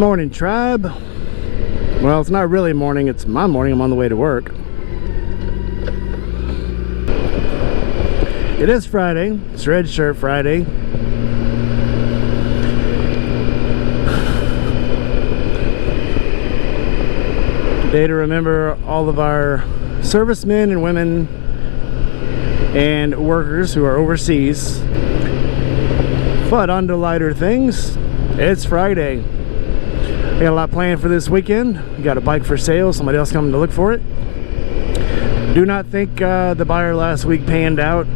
Morning, tribe. Well, it's not really morning, it's my morning. I'm on the way to work. It is Friday. It's Red Shirt Friday. Day to remember all of our servicemen and women and workers who are overseas. But on to lighter things, it's Friday. I got a lot planned for this weekend. We got a bike for sale, somebody else coming to look for it. Do not think the buyer last week panned out.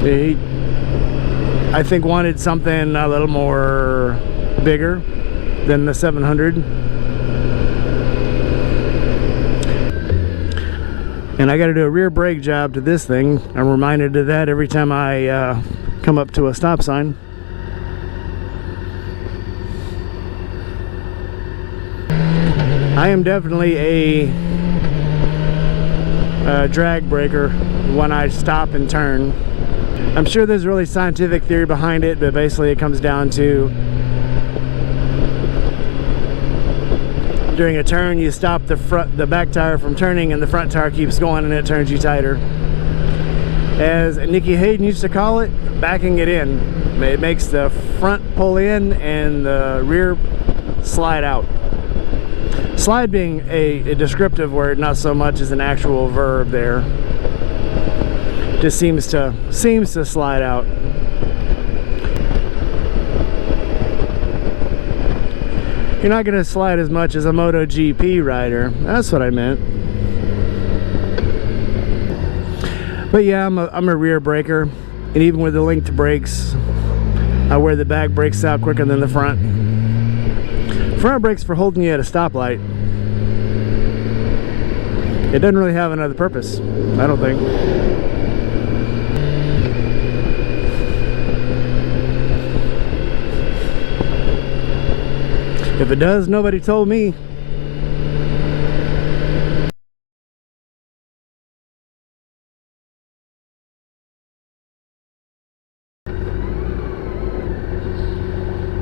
He, I think, wanted something a little more bigger than the 700. And I got to do a rear brake job to this thing. I'm reminded of that every time I come up to a stop sign. I am definitely a drag breaker when I stop and turn. I'm sure there's a really scientific theory behind it, but basically it comes down to during a turn you stop the back tire from turning and the front tire keeps going and it turns you tighter. As Nikki Hayden used to call it, backing it in. It makes the front pull in and the rear slide out. Slide being a descriptive word, not so much as an actual verb there. Just seems to slide out. You're not going to slide as much as a MotoGP rider. That's what I meant. But yeah, I'm a rear braker, and even with the linked brakes, I wear the back brakes out quicker than the front. Front brakes for holding you at a stoplight. It doesn't really have another purpose, I don't think. If it does, nobody told me.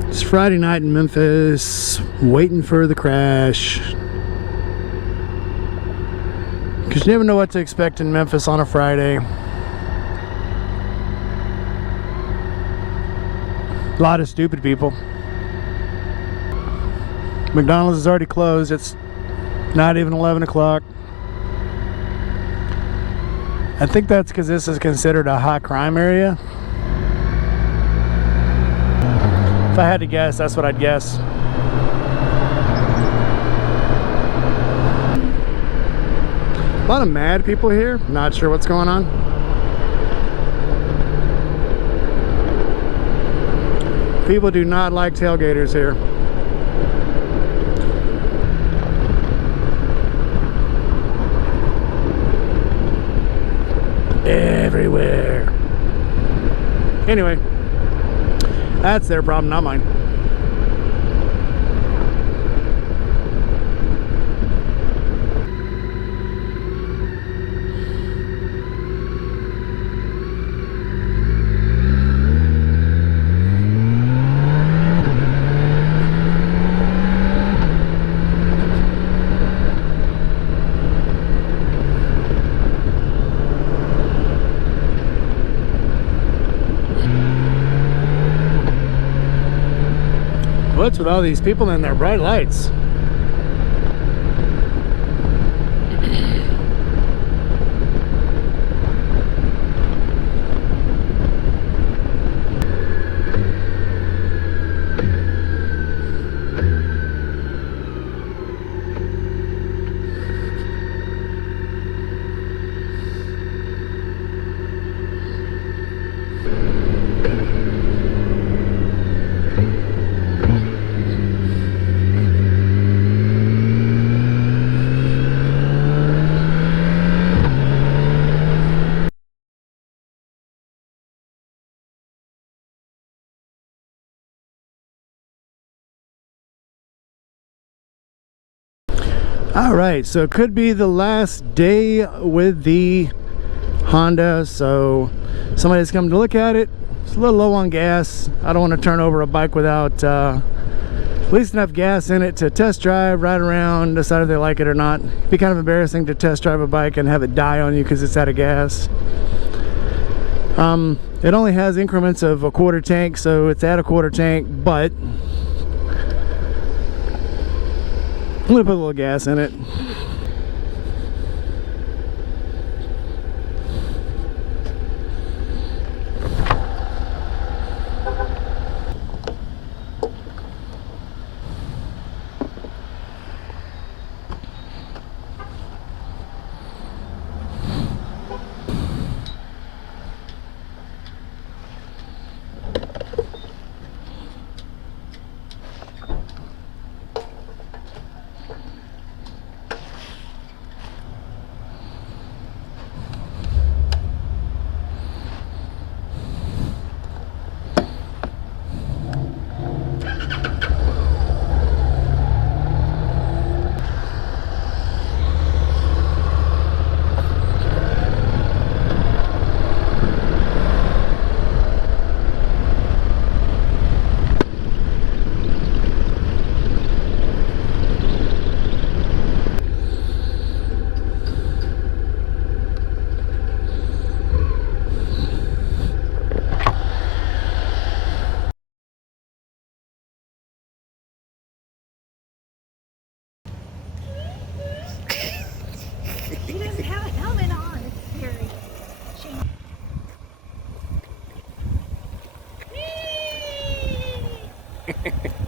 It's Friday night in Memphis, waiting for the crash. Because you never know what to expect in Memphis on a Friday. A lot of stupid people. McDonald's is already closed. It's not even 11 o'clock. I think that's because this is considered a high crime area. If I had to guess, that's what I'd guess. A lot of mad people here. Not sure what's going on. People do not like tailgaters here. Everywhere. Anyway, that's their problem, not mine. What's with all these people and their bright lights? All right, so it could be the last day with the Honda, so somebody's come to look at it. It's a little low on gas. I don't want to turn over a bike without at least enough gas in it to test drive, ride around, decide if they like it or not. It'd be kind of embarrassing to test drive a bike and have it die on you because it's out of gas. It only has increments of a quarter tank, so it's at a quarter tank, but I'm gonna put a little gas in it. She doesn't have a helmet on. It's scary. Whee!